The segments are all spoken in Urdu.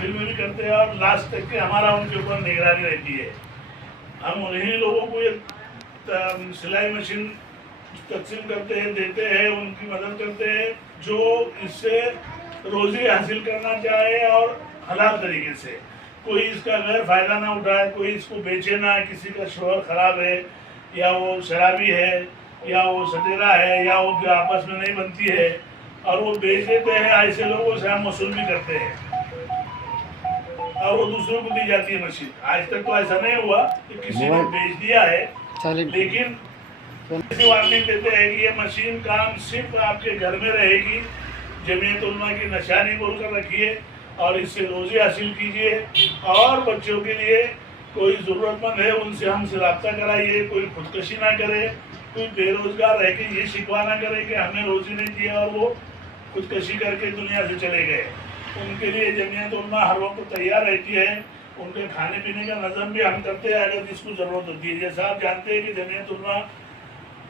آخر میں بھی کرتے ہیں اور لاسٹ تک کے ہمارا ان کے اوپر نگرانی رہتی ہے. ہم انہیں لوگوں کو یہ سلائی مشین تقسیم کرتے ہیں, دیتے ہیں, ان کی مدد کرتے ہیں جو اس سے روزی حاصل کرنا چاہے اور حلال طریقے سے. کوئی اس کا غیر فائدہ نہ اٹھائے, کوئی اس کو بیچے نہ. کسی کا شوہر خراب ہے یا وہ شرابی ہے یا وہ سٹیرا ہے یا وہ آپس میں نہیں بنتی ہے اور وہ بیچ دیتے ہیں, ایسے لوگوں سے ہم وصول بھی کرتے ہیں اور وہ دوسروں کو دی جاتی ہے مشین. آج تک تو ایسا نہیں ہوا کہ کسی نے بیچ دیا ہے, لیکن ایسی وارننگ دیتے ہیں کہ یہ مشین کام صرف آپ کے گھر میں رہے گی, جمعیت علماء کی نشانی بول کر رکھیے اور اس سے روزی حاصل کیجیے. اور بچوں کے لیے کوئی ضرورت مند ہے ان سے ہم سے رابطہ کرائیے, کوئی خودکشی نہ کرے, کوئی بے روزگار رہ کے یہ شکوا نہ کرے کہ ہمیں روزی نہیں دیا اور وہ خودکشی کر کے دنیا سے چلے گئے. ان کے لیے جمعیت علماء ہر وقت تیار رہتی ہے. ان کے کھانے پینے کا نظم بھی ہم کرتے ہیں اگر جس کو ضرورت ہوتی ہے. جیسا آپ جانتے ہیں کہ جمعیت علماء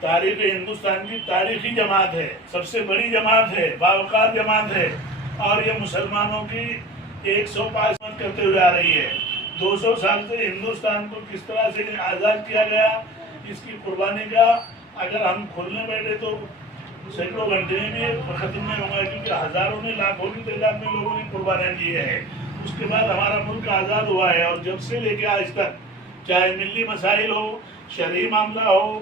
تاریخ ہندوستان کی تاریخی جماعت ہے, سب سے بڑی جماعت ہے, باوقار جماعت ہے اور یہ مسلمانوں کی 105 کرتے ہوئے آ رہی ہے. 200 سال سے ہندوستان کو کس طرح سے آزاد کیا گیا اس کی قربانی کا اگر ہم کھولنے بیٹھے تو سینکڑوں گھنٹے میں بھی ختم نہیں ہوگا, کیونکہ ہزاروں نے لاکھوں کی تعداد میں لوگوں نے قربانیاں دی ہے. اس کے بعد ہمارا ملک آزاد ہوا ہے اور جب سے لے کے آج تک چاہے ملی مسائل ہو, شرعی معاملہ ہو,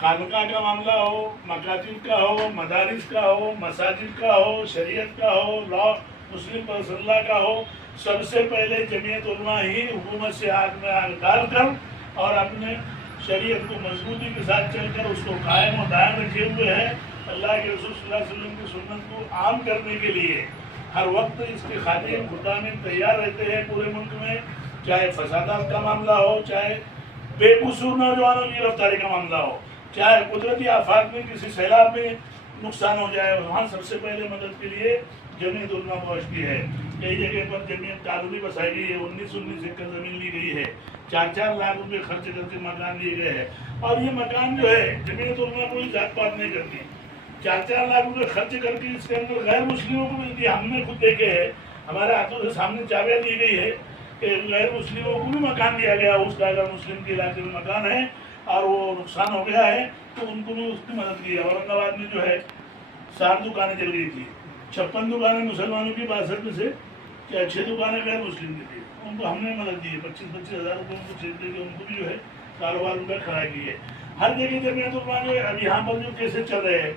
خانقاہ کا معاملہ ہو, مکاتب کا ہو, مدارس کا ہو, مساجد کا ہو, شریعت کا ہو, لا مسلم پرسنلہ کا ہو, سب سے پہلے جمعیت علماء ہی حکومت سے آگ میں آگ ڈال کر اور اپنے شریعت کو مضبوطی کے ساتھ چل کر اس کو قائم و دائم رکھے ہوئے ہیں. اللہ کے رسول صلی اللہ علیہ وسلم کی سنت کو عام کرنے کے لیے ہر وقت اس کے خادم خدامین تیار رہتے ہیں پورے ملک میں, چاہے فسادات کا معاملہ ہو, چاہے بے قصور نوجوانوں کی گرفتاری کا معاملہ ہو, چاہے قدرتی آفات میں کسی سیلاب میں نقصان ہو جائے, وہاں سب سے پہلے مدد کے لیے جمعیت علماء پہنچتی ہے. کئی جگہ پر جمعیت کالونی بسائی گئی ہے, 19 ایکڑ زمین لی گئی ہے, 4 لاکھ روپے خرچ کر کے مکان لیے گئے ہیں. اور یہ مکان جو ہے جمعیت علماء کوئی ذات پات نہیں کرتی, 4 لاکھ روپے خرچ کر کے اس کے اندر غیر مسلموں کو بھی دیا. ہم نے خود دیکھے ہیں, ہمارے ہاتھوں سے سامنے چابیاں دی گئی ہے کہ غیر مسلموں کو بھی مکان دیا گیا. اس کا اگر مسلم کے علاقے میں مکان ہے اور وہ نقصان ہو گیا ہے تو ان کو بھی اس کی مدد کی ہے. اورنگ آباد میں جو ہے 7 دکانیں چل گئی تھی, 56 دکانیں مسلمانوں کی 62 میں سے 6 دکانیں غیر مسلم کی تھی. ان کو ہم نے مدد دی ہے, 25 ہزار روپے ان کو چیک دے کے ان کو بھی جو ہے کاروبار ان کا کھڑا کی ہے. ہر جگہ جمعیت علماء جو ہے. اب یہاں پر جو کیسے چل رہے ہیں,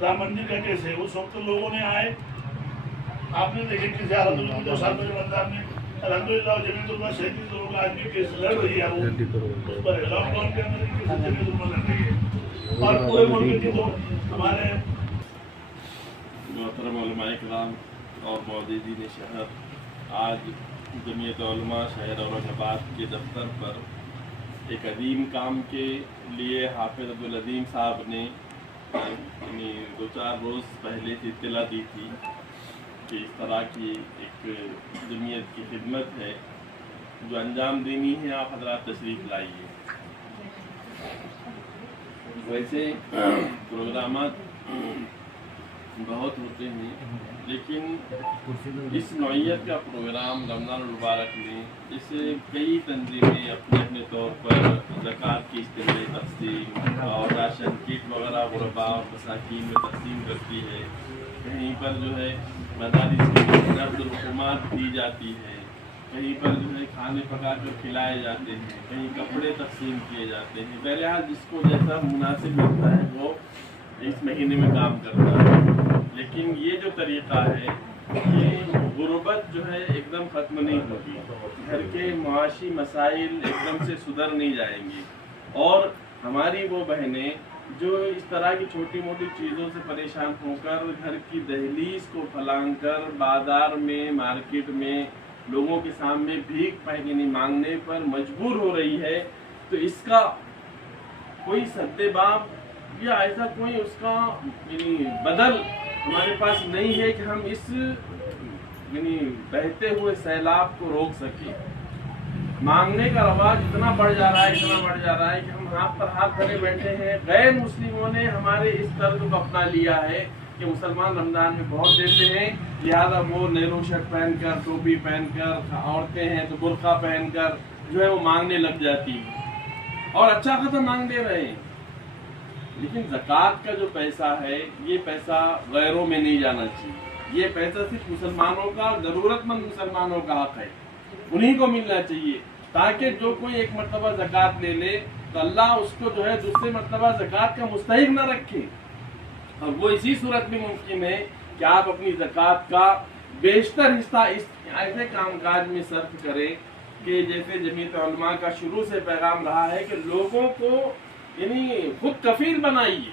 رام مندر کا کیسے, اس وقت لوگوں نے آئے, آپ نے دیکھے کہ زیادہ 2 سال میں رمضان میں الحمدللہ جمعیت علماء 37 لوگوں کا آدمی کیس لڑ رہی ہے. وہ اس پر لاک ڈاؤن کے اندر کیسے جمعیت علماء لڑ رہی ہے اور پورے ملک کی تو ہمارے محترم علماء کرام اور معززین شہر, آج جمعیت علماء شہر اورنگ آباد کے دفتر پر ایک عظیم کام کے لیے حافظ عبدالعظیم صاحب نے 2-4 روز پہلے سے اطلاع دی تھی کہ اس طرح کی ایک جمعیت کی خدمت ہے جو انجام دینی ہے, آپ حضرات تشریف لائیے. ویسے پروگرامات بہت ہوتے ہیں, لیکن اس نوعیت کا پروگرام رمضان المبارک میں جیسے کئی تنظیمیں اپنے اپنے طور پر زکوٰۃ کی اجتماعی تقسیم اور راشن کٹ وغیرہ غرباء اور مساکین میں تقسیم کرتی ہے, کہیں پر جو ہے مدارس کی نقد رسومات دی جاتی ہے, کہیں پر جو ہے کھانے پکا کر کھلائے جاتے ہیں, کہیں کپڑے تقسیم کیے جاتے ہیں. بہرحال جس کو جیسا مناسب لگتا ہے وہ اس مہینے میں کام کرتا ہے. لیکن یہ جو طریقہ ہے یہ غربت جو ہے ایک دم ختم نہیں ہوگی, گھر کے معاشی مسائل ایک دم سے سدھر نہیں جائیں گی, اور ہماری وہ بہنیں جو اس طرح کی چھوٹی موٹی چیزوں سے پریشان ہو کر گھر کی دہلیز کو پھلانگ کر بازار میں مارکیٹ میں لوگوں کے سامنے بھیک مانگنے پر مجبور ہو رہی ہے, تو اس کا کوئی سد باب یا ایسا کوئی اس کا بدل ہمارے پاس نہیں ہے کہ ہم اس بہتے ہوئے سیلاب کو روک سکیں. مانگنے کا رواج اتنا بڑھ جا رہا ہے کہ ہم ہاتھ پر ہاتھ دھرے بیٹھے ہیں. غیر مسلموں نے ہمارے اس طرز کو اپنا لیا ہے کہ مسلمان رمضان میں بہت دیتے ہیں، لہذا وہ نیرو شرٹ پہن کر، ٹوپی پہن کر، عورتیں ہیں تو برقع پہن کر جو ہے وہ مانگنے لگ جاتی ہیں اور اچھا خاصا مانگ دے رہے ہیں۔ لیکن زکوٰۃ کا جو پیسہ ہے یہ پیسہ غیروں میں نہیں جانا چاہیے، یہ پیسہ صرف مسلمانوں کا، ضرورت مند مسلمانوں کا حق ہے، انہیں کو ملنا چاہیے، تاکہ جو کوئی ایک مرتبہ زکوٰۃ لے لے تو اللہ اس کو جو ہے دوسرے مرتبہ زکوٰۃ کا مستحق نہ رکھے۔ اور وہ اسی صورت میں ممکن ہے کہ آپ اپنی زکوٰۃ کا بیشتر حصہ اس ایسے کام کاج میں صرف کریں کہ جیسے جمعیت علماء کا شروع سے پیغام رہا ہے کہ لوگوں کو یعنی خود کفیل بنائیے،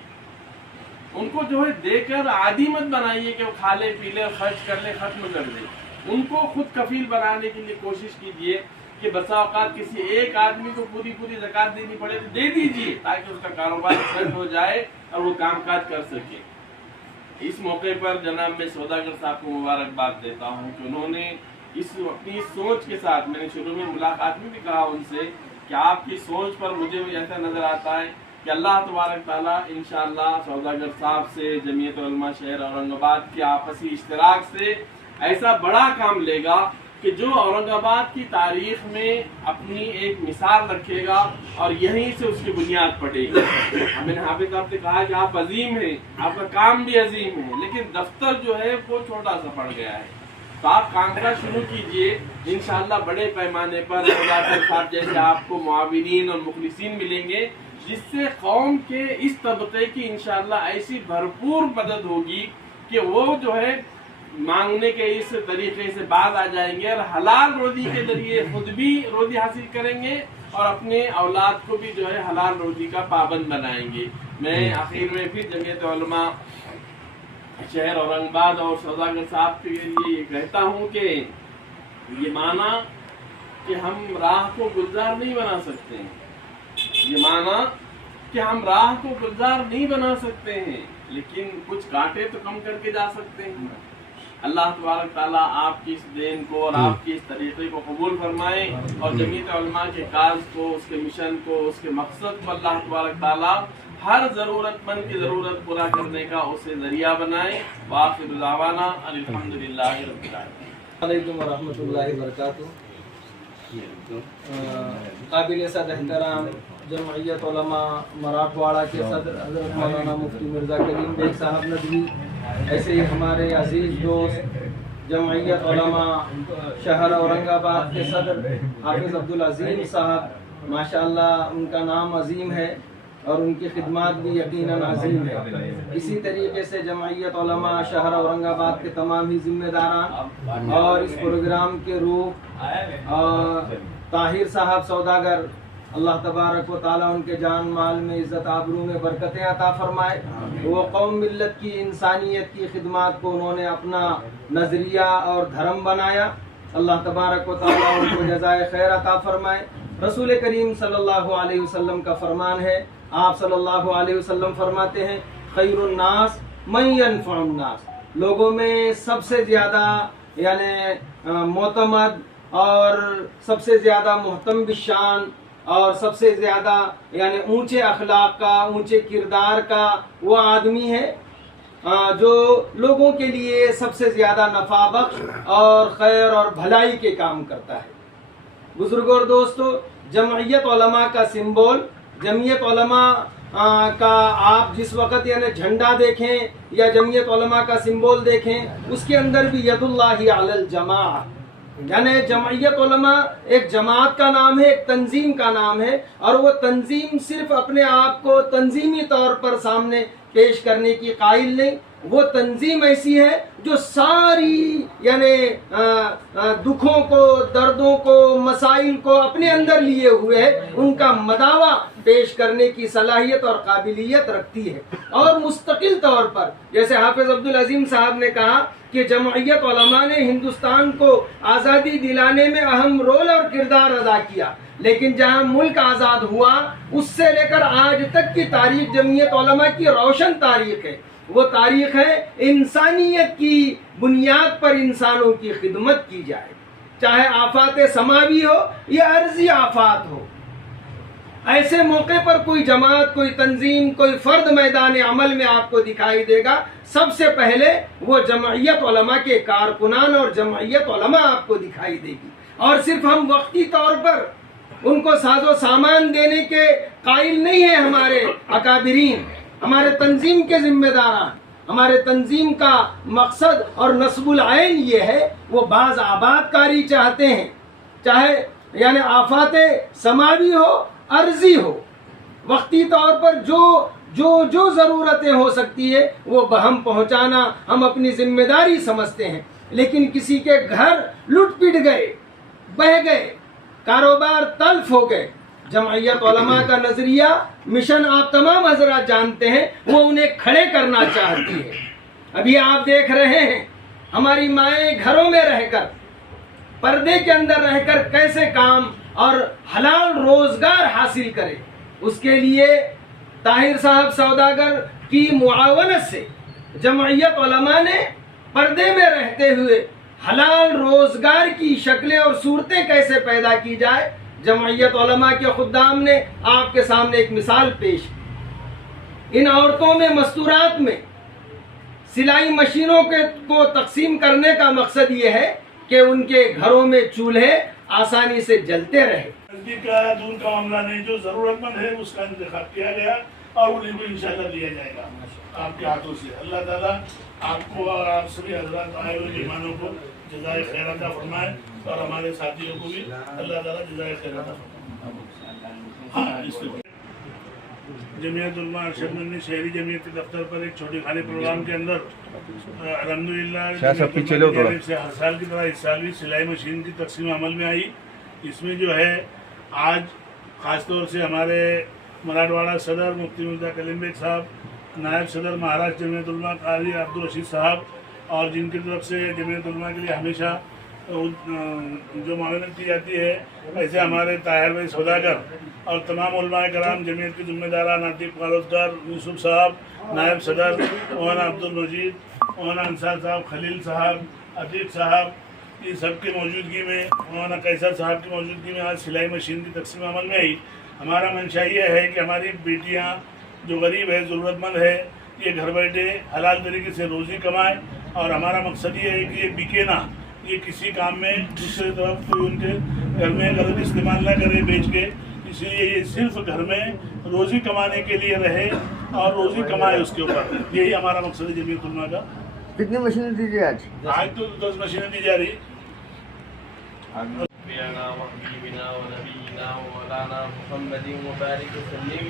ان کو جو ہے دے کر عادی مت بنائیے کہ وہ کھا لے پی لے خرچ کر لے ختم کر دے، ان کو خود کفیل بنانے کے لیے کوشش کیجیے کہ بسا اوقات کسی ایک آدمی کو پوری زکوٰۃ دینی پڑے تو دے دیجیے تاکہ اس کا کاروبار سیٹ ہو جائے اور وہ کام کاج کر سکے۔ اس موقع پر جناب میں سوداگر صاحب کو مبارکباد دیتا ہوں کہ انہوں نے اپنی سوچ کے ساتھ، میں نے شروع میں ملاقات میں بھی کہا ان سے کہ آپ کی سوچ پر مجھے ایسا نظر آتا ہے کہ اللہ تبارک تعالیٰ انشاءاللہ سوداگر صاحب سے، جمعیت علماء شہر اورنگ آباد کے آپسی اشتراک سے ایسا بڑا کام لے گا کہ جو اورنگ آباد کی تاریخ میں اپنی ایک مثال رکھے گا اور یہیں سے اس کی بنیاد پڑے گی۔ میں نے حافظ صاحب سے کہا کہ آپ عظیم ہیں، آپ کا کام بھی عظیم ہے، لیکن دفتر جو ہے وہ چھوٹا سا پڑ گیا ہے، تو آپ کام کا شروع کیجئے، انشاءاللہ بڑے پیمانے پر سوداگر صاحب جیسے آپ کو معاونین اور مخلصین ملیں گے، جس سے قوم کے اس طبقے کی انشاءاللہ ایسی بھرپور مدد ہوگی کہ وہ جو ہے مانگنے کے اس طریقے سے بعد آ جائیں گے اور حلال روزی کے ذریعے خود بھی روزی حاصل کریں گے اور اپنے اولاد کو بھی جو ہے حلال روزی کا پابند بنائیں گے۔ میں آخر میں پھر جمعیت علماء شہر اورنگ آباد اور سوداگر صاحب کے لیے یہ کہتا ہوں کہ یہ مانا کہ ہم راہ کو گلزار نہیں بنا سکتے ہیں، یہ مانا کہ ہم راہ کو گلزار نہیں بنا سکتے ہیں، لیکن کچھ کانٹے تو کم کر کے جا سکتے ہیں۔ اللہ تبارک تعالیٰ آپ کی اس دین کو اور آپ کی اس طریقے کو قبول فرمائے اور جمعیت علماء کے کاز کو، اس کے مشن کو، اس کے مقصد کو اللہ تبارک تعالیٰ ہر ضرورت مند کی ضرورت پورا کرنے کا اسے ذریعہ بنائے۔ وآخر دعوانا الحمدللہ رب العالمین۔ علیکم ورحمۃ اللہ وبرکاتہ۔ قابل صد احترام جمعیت علماء مراٹھواڑہ کے صدر حضرت مولانا مفتی مرزا کریم بیگ صاحب ندوی، ایسے ہی ہمارے عزیز دوست جمعیت علماء شہر اورنگ آباد کے صدر حافظ عبدالعظیم صاحب، ماشاءاللہ ان کا نام عظیم ہے اور ان کی خدمات بھی یقیناً عظیم ہے۔ اسی طریقے سے جمعیت علماء شہر اورنگ آباد کے تمام ہی ذمہ داران اور اس پروگرام کے روح طاہر صاحب سوداگر، اللہ تبارک و تعالیٰ ان کے جان مال میں عزت آبرو میں برکتیں عطا فرمائے۔ وہ قوم ملت کی انسانیت کی خدمات کو انہوں نے اپنا نظریہ اور دھرم بنایا، اللہ تبارک و تعالیٰ ان کو جزائے خیر عطا فرمائے۔ رسول کریم صلی اللہ علیہ وسلم کا فرمان ہے، آپ صلی اللہ علیہ وسلم فرماتے ہیں خیر الناس من ينفع الناس، لوگوں میں سب سے زیادہ یعنی معتمد اور سب سے زیادہ محتم بالشان اور سب سے زیادہ یعنی اونچے اخلاق کا، اونچے کردار کا وہ آدمی ہے جو لوگوں کے لیے سب سے زیادہ نفع بخش اور خیر اور بھلائی کے کام کرتا ہے۔ بزرگوں اور دوستو، جمعیت علماء کا سمبول، جمعیت علماء کا آپ جس وقت یعنی جھنڈا دیکھیں یا جمعیت علماء کا سمبول دیکھیں، اس کے اندر بھی ید اللہ علی الجماعہ، یعنی جمعیت علماء ایک جماعت کا نام ہے، ایک تنظیم کا نام ہے، اور وہ تنظیم صرف اپنے آپ کو تنظیمی طور پر سامنے پیش کرنے کی قائل نہیں، وہ تنظیم ایسی ہے جو ساری یعنی دکھوں کو، دردوں کو، مسائل کو اپنے اندر لیے ہوئے ہے، ان کا مداوع پیش کرنے کی صلاحیت اور قابلیت رکھتی ہے، اور مستقل طور پر جیسے حافظ عبدالعظیم صاحب نے کہا کہ جمعیت علماء نے ہندوستان کو آزادی دلانے میں اہم رول اور کردار ادا کیا، لیکن جہاں ملک آزاد ہوا اس سے لے کر آج تک کی تاریخ جمعیت علماء کی روشن تاریخ ہے۔ وہ تاریخ ہے انسانیت کی بنیاد پر انسانوں کی خدمت کی جائے، چاہے آفات سماوی ہو یا عرضی آفات ہو۔ ایسے موقع پر کوئی جماعت، کوئی تنظیم، کوئی فرد میدان عمل میں آپ کو دکھائی دے گا، سب سے پہلے وہ جمعیت علماء کے کارکنان اور جمعیت علماء آپ کو دکھائی دے گی. اور صرف ہم وقتی طور پر ان کو ساز و سامان دینے کے قائل نہیں ہیں. ہمارے اکابرین، ہمارے تنظیم کے ذمہ داران، ہمارے تنظیم کا مقصد اور نصب العین یہ ہے، وہ بعض آباد کاری چاہتے ہیں، چاہے یعنی آفات سماوی ہو، عرضی ہو. وقتی طور پر جو ضرورتیں ہو سکتی ہے وہ بہم پہنچانا ہم اپنی ذمہ داری سمجھتے ہیں. لیکن کسی کے گھر لٹ پٹ گئے، بہ گئے، کاروبار تلف ہو گئے، جمعیت علماء کا نظریہ، مشن آپ تمام حضرات جانتے ہیں، وہ انہیں کھڑے کرنا چاہتی ہے. ابھی آپ دیکھ رہے ہیں ہماری مائیں گھروں میں رہ کر، پردے کے اندر رہ کر کیسے کام اور حلال روزگار حاصل کرے. اس کے لیے طاہر صاحب سوداگر کی معاونت سے جمعیت علماء نے پردے میں رہتے ہوئے حلال روزگار کی شکلیں اور صورتیں کیسے پیدا کی جائے، جمعیت علماء کے خدام نے آپ کے سامنے ایک مثال پیش کی. ان عورتوں میں مستورات میں سلائی مشینوں کو تقسیم کرنے کا مقصد یہ ہے کہ ان کے گھروں میں چولہے آسانی سے جلتے رہے. نزدیک کا دور کا معاملہ نہیں، جو ضرورت مند ہے اس کا انتخاب کیا گیا اور انہیں کو انشاءاللہ دیا جائے گا آپ کے ہاتھوں سے. اللہ تعالیٰ آپ کو اور آپ سبھی حضرات آئے ہوئے مہمانوں کو جزائے خیر عطا فرمائے اور ہمارے ساتھیوں کو بھی اللہ تعالیٰ جزائے خیر عطا فرمائے. جمعیت علماء ارشد مدنی شہری جمعیت کے دفتر پر ایک چھوٹے خانے پروگرام کے اندر الحمدللہ سے ہر سال کی طرح اس سال بھی سلائی مشین کی تقسیم عمل میں آئی. اس میں جو ہے آج خاص طور سے ہمارے مراٹھواڑہ صدر مفتی مرزا کلیم بیگ صاحب، نائب صدر مہاراشٹر جمعیت علماء قاضی عبدالرشید صاحب، اور جن کی طرف سے جمعیت علماء کے لیے ہمیشہ جو معاونت کی جاتی ہے، ایسے ہمارے طاہر بھائی سوداگر اور تمام علماء کرام، جمعیت کے ذمہ داران، عاطف قالوتکر، یوسف صاحب، نائب صدر مولانا عبدالمجید، مولانا انصار صاحب، خلیل صاحب، عتیق صاحب، ان سب کی موجودگی میں، مولانا قیصر صاحب کی موجودگی میں آج سلائی مشین کی تقسیم عمل میں آئی. ہمارا منشا یہ ہے کہ ہماری بیٹیاں جو غریب ہے، ضرورت مند ہے، یہ گھر بیٹھے حلال طریقے سے روزی کمائیں. اور ہمارا مقصد یہ ہے کہ یہ بکے نہ، یہ کسی کام میں دوسری طرف کوئی ان کے گھر میں غلط استعمال نہ کرے بیچ کے. اس لیے یہ صرف گھر میں روزی کمانے کے لیے رہے اور روزی کمائے اس کے اوپر. یہی ہمارا مقصد ہے جمعیت علماء کا. کتنی مشینیں دیجیے آج؟ آج تو 10 مشینیں دی جا رہی. وحبيبنا ونبينا ومولانا محمد وبارك وسلم.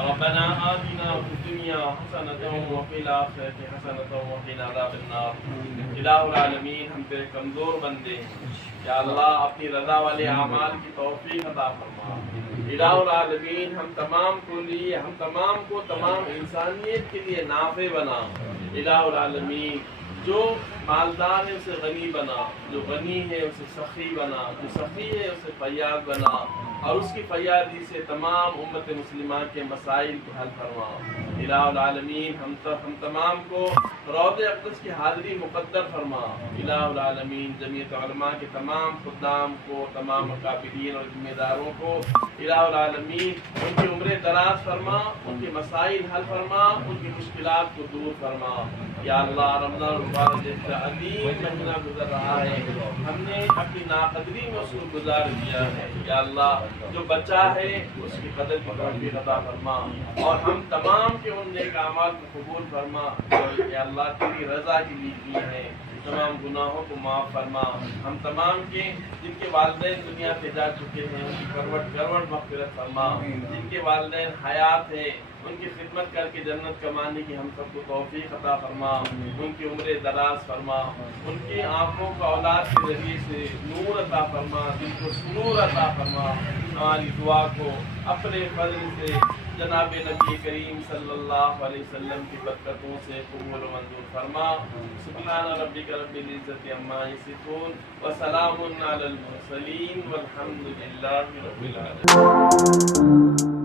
ربنا آتنا في الدنيا حسنة وفي الآخرة حسنة وقنا عذاب النار. الہ العالمین، ہم تیرے کمزور بندے ہیں، یا اللہ اپنی رضا والے اعمال کی توفیق عطا فرما. الہ العالمین، ہم تمام کو تمام انسانیت کے لیے نافع بنا. الہ العالمین، جو مالدار ہے اسے غنی بنا، جو غنی ہے اسے سخی بنا، جو سخی ہے اسے فیاض بنا، اور اس کی فیاضی سے تمام امت مسلمہ کے مسائل کو حل فرما. الہ العالمین، ہم تمام کو روضہ اقدس کی حاضری مقدر فرما. الہ العالمین، جمعیت علماء کے تمام خدام کو، تمام اکابرین اور ذمہ داروں کو الہ العالمین ان کی عمر دراز فرما، ان کے مسائل حل فرما، ان کی مشکلات کو دور فرما. یا اللہ، رمضان المبارک جیسا عظیم مہینہ گزر رہا ہے، ہم نے اپنی ناقدری میں اس کو گزار دیا ہے. یا اللہ، جو بچا ہے اس کی قدر کی توفیق عطا فرما، اور ہم تمام کے ان نیک اعمال کو قبول فرما جو یا اللہ تیری رضا کے لیے کی ہیں. تمام گناہوں کو معاف فرما. ہم تمام کے جن کے والدین دنیا سے جا چکے ہیں ان کی کروڑ مغفرت فرما. جن کے والدین حیات ہیں ان کی خدمت کر کے جنت کمانے کی ہم سب کو توفیق عطا فرما. ان کی عمر دراز فرما. ان کی آنکھوں کا اولاد کے ذریعے سے نور عطا فرما، جن کو سرور عطا فرما. ہماری دعا کو اپنے فضل سے جناب نبی کریم صلی اللہ علیہ وسلم کی برکتوں سے قبول و منظور فرما. سبحان ربک رب العزت عما یصفون وسلام علی المرسلین والحمد للہ رب العالمین.